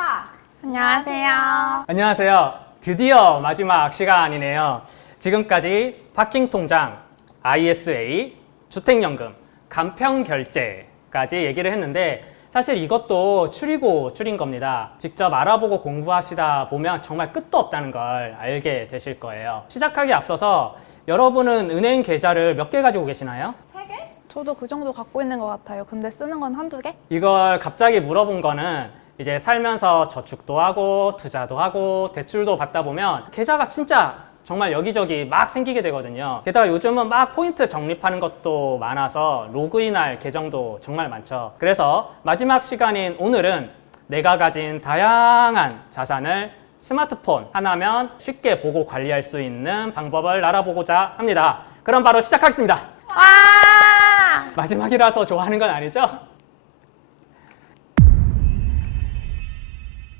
인사. 안녕하세요. 안녕하세요. 드디어 마지막 시간이네요. 지금까지 파킹 통장, ISA, 주택연금, 간편결제까지 얘기를 했는데 사실 이것도 추리고 추린 겁니다. 직접 알아보고 공부하시다 보면 정말 끝도 없다는 걸 알게 되실 거예요. 시작하기 앞서서 여러분은 은행 계좌를 몇 개 가지고 계시나요? 3개? 저도 그 정도 갖고 있는 것 같아요. 근데 쓰는 건 한두 개? 이걸 갑자기 물어본 거는 이제 살면서 저축도 하고 투자도 하고 대출도 받다 보면 계좌가 진짜 정말 여기저기 막 생기게 되거든요. 게다가 요즘은 막 포인트 적립하는 것도 많아서 로그인할 계정도 정말 많죠. 그래서 마지막 시간인 오늘은 내가 가진 다양한 자산을 스마트폰 하나면 쉽게 보고 관리할 수 있는 방법을 알아보고자 합니다. 그럼 바로 시작하겠습니다. 와! 마지막이라서 좋아하는 건 아니죠?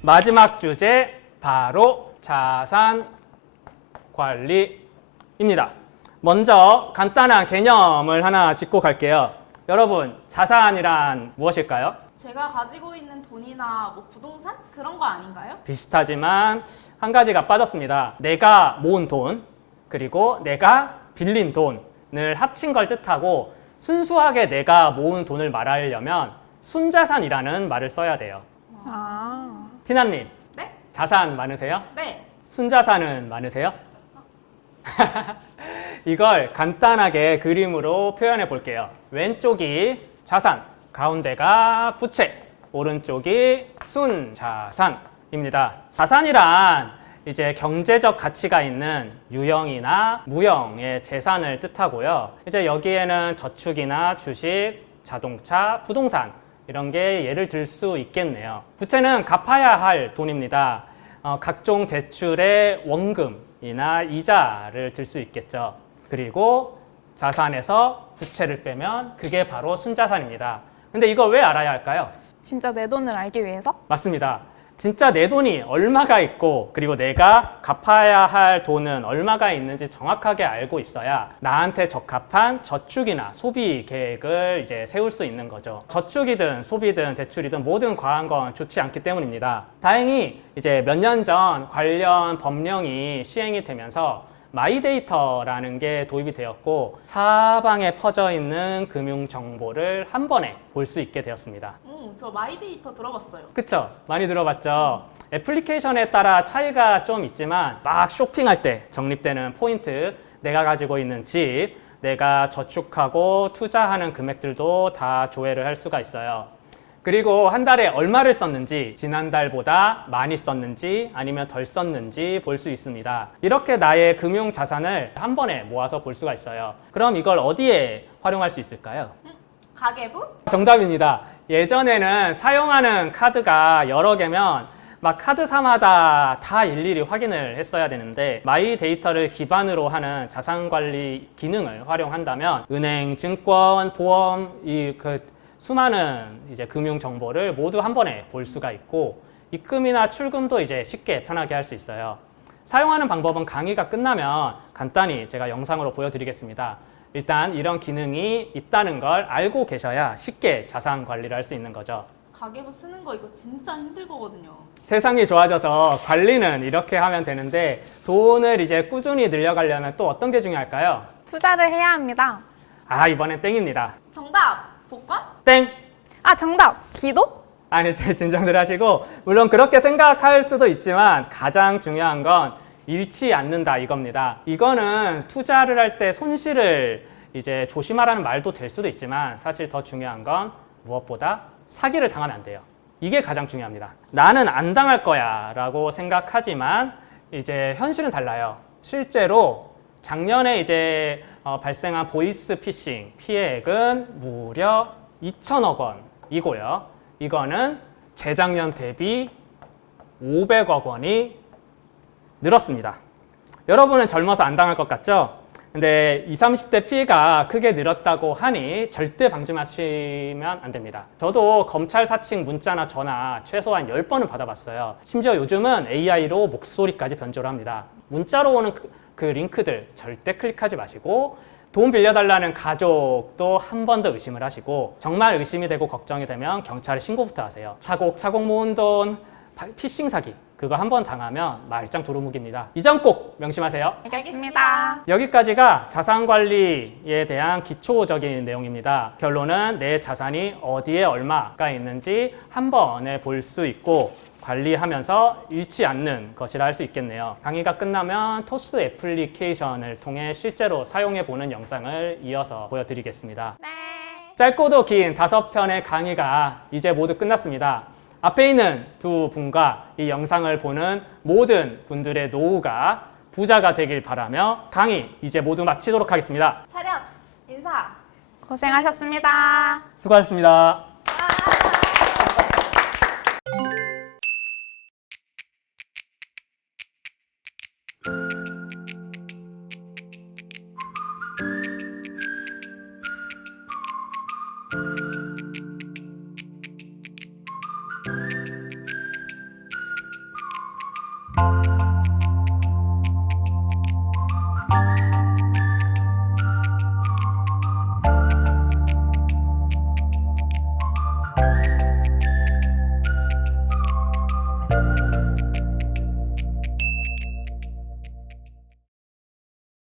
마지막 주제 바로 자산 관리입니다. 먼저 간단한 개념을 하나 짚고 갈게요. 여러분, 자산이란 무엇일까요? 제가 가지고 있는 돈이나 뭐 부동산? 그런 거 아닌가요? 비슷하지만 한 가지가 빠졌습니다. 내가 모은 돈, 그리고 내가 빌린 돈을 합친 걸 뜻하고 순수하게 내가 모은 돈을 말하려면 순자산이라는 말을 써야 돼요. 아, 티나님, 네? 자산 많으세요? 네. 순자산은 많으세요? 이걸 간단하게 그림으로 표현해 볼게요. 왼쪽이 자산, 가운데가 부채, 오른쪽이 순자산입니다. 자산이란 이제 경제적 가치가 있는 유형이나 무형의 재산을 뜻하고요. 이제 여기에는 저축이나 주식, 자동차, 부동산 이런 게 예를 들 수 있겠네요. 부채는 갚아야 할 돈입니다. 각종 대출의 원금이나 이자를 들 수 있겠죠. 그리고 자산에서 부채를 빼면 그게 바로 순자산입니다. 근데 이걸 왜 알아야 할까요? 진짜 내 돈을 알기 위해서? 맞습니다. 진짜 내 돈이 얼마가 있고 그리고 내가 갚아야 할 돈은 얼마가 있는지 정확하게 알고 있어야 나한테 적합한 저축이나 소비 계획을 이제 세울 수 있는 거죠. 저축이든 소비든 대출이든 모든 과한 건 좋지 않기 때문입니다. 다행히 이제 몇 년 전 관련 법령이 시행이 되면서 마이데이터라는 게 도입이 되었고 사방에 퍼져 있는 금융 정보를 한 번에 볼 수 있게 되었습니다. 저 마이데이터 들어봤어요. 그쵸? 많이 들어봤죠? 애플리케이션에 따라 차이가 좀 있지만 막 쇼핑할 때 적립되는 포인트, 내가 가지고 있는 집, 내가 저축하고 투자하는 금액들도 다 조회를 할 수가 있어요. 그리고 한 달에 얼마를 썼는지, 지난달보다 많이 썼는지 아니면 덜 썼는지 볼 수 있습니다. 이렇게 나의 금융 자산을 한 번에 모아서 볼 수가 있어요. 그럼 이걸 어디에 활용할 수 있을까요? 가계부? 정답입니다. 예전에는 사용하는 카드가 여러 개면 막 카드사마다 다 일일이 확인을 했어야 되는데 마이데이터를 기반으로 하는 자산관리 기능을 활용한다면 은행, 증권, 보험 수많은 이제 금융 정보를 모두 한 번에 볼 수가 있고 입금이나 출금도 이제 쉽게 편하게 할 수 있어요. 사용하는 방법은 강의가 끝나면 간단히 제가 영상으로 보여드리겠습니다. 일단 이런 기능이 있다는 걸 알고 계셔야 쉽게 자산 관리를 할 수 있는 거죠. 가계부 쓰는 거 이거 진짜 힘들 거거든요. 세상이 좋아져서 관리는 이렇게 하면 되는데 돈을 이제 꾸준히 늘려가려면 또 어떤 게 중요할까요? 투자를 해야 합니다. 아, 이번엔 땡입니다. 정답! 복권? 땡! 아, 정답! 기도? 아니, 진정들 하시고 물론 그렇게 생각할 수도 있지만 가장 중요한 건 잃지 않는다 이겁니다. 이거는 투자를 할 때 손실을 이제 조심하라는 말도 될 수도 있지만 사실 더 중요한 건 무엇보다 사기를 당하면 안 돼요. 이게 가장 중요합니다. 나는 안 당할 거야 라고 생각하지만 이제 현실은 달라요. 실제로 작년에 이제 발생한 보이스피싱 피해액은 무려 2천억 원이고요. 이거는 재작년 대비 500억 원이 늘었습니다. 여러분은 젊어서 안 당할 것 같죠? 근데 20, 30대 피해가 크게 늘었다고 하니 절대 방심하시면 안 됩니다. 저도 검찰 사칭 문자나 전화 최소한 10번은 받아봤어요. 심지어 요즘은 AI로 목소리까지 변조를 합니다. 문자로 오는 그 링크들 절대 클릭하지 마시고 돈 빌려달라는 가족도 한 번 더 의심을 하시고 정말 의심이 되고 걱정이 되면 경찰에 신고부터 하세요. 차곡차곡 모은 돈 피싱 사기 그거 한번 당하면 말짱 도루묵입니다. 이 점 꼭 명심하세요. 알겠습니다. 여기까지가 자산 관리에 대한 기초적인 내용입니다. 결론은 내 자산이 어디에 얼마가 있는지 한 번에 볼 수 있고 관리하면서 잃지 않는 것이라 할 수 있겠네요. 강의가 끝나면 토스 애플리케이션을 통해 실제로 사용해 보는 영상을 이어서 보여드리겠습니다. 네. 짧고도 긴 5편의 강의가 이제 모두 끝났습니다. 앞에 있는 두 분과 이 영상을 보는 모든 분들의 노후가 부자가 되길 바라며 강의 이제 모두 마치도록 하겠습니다. 차렷 인사. 고생하셨습니다. 수고하셨습니다.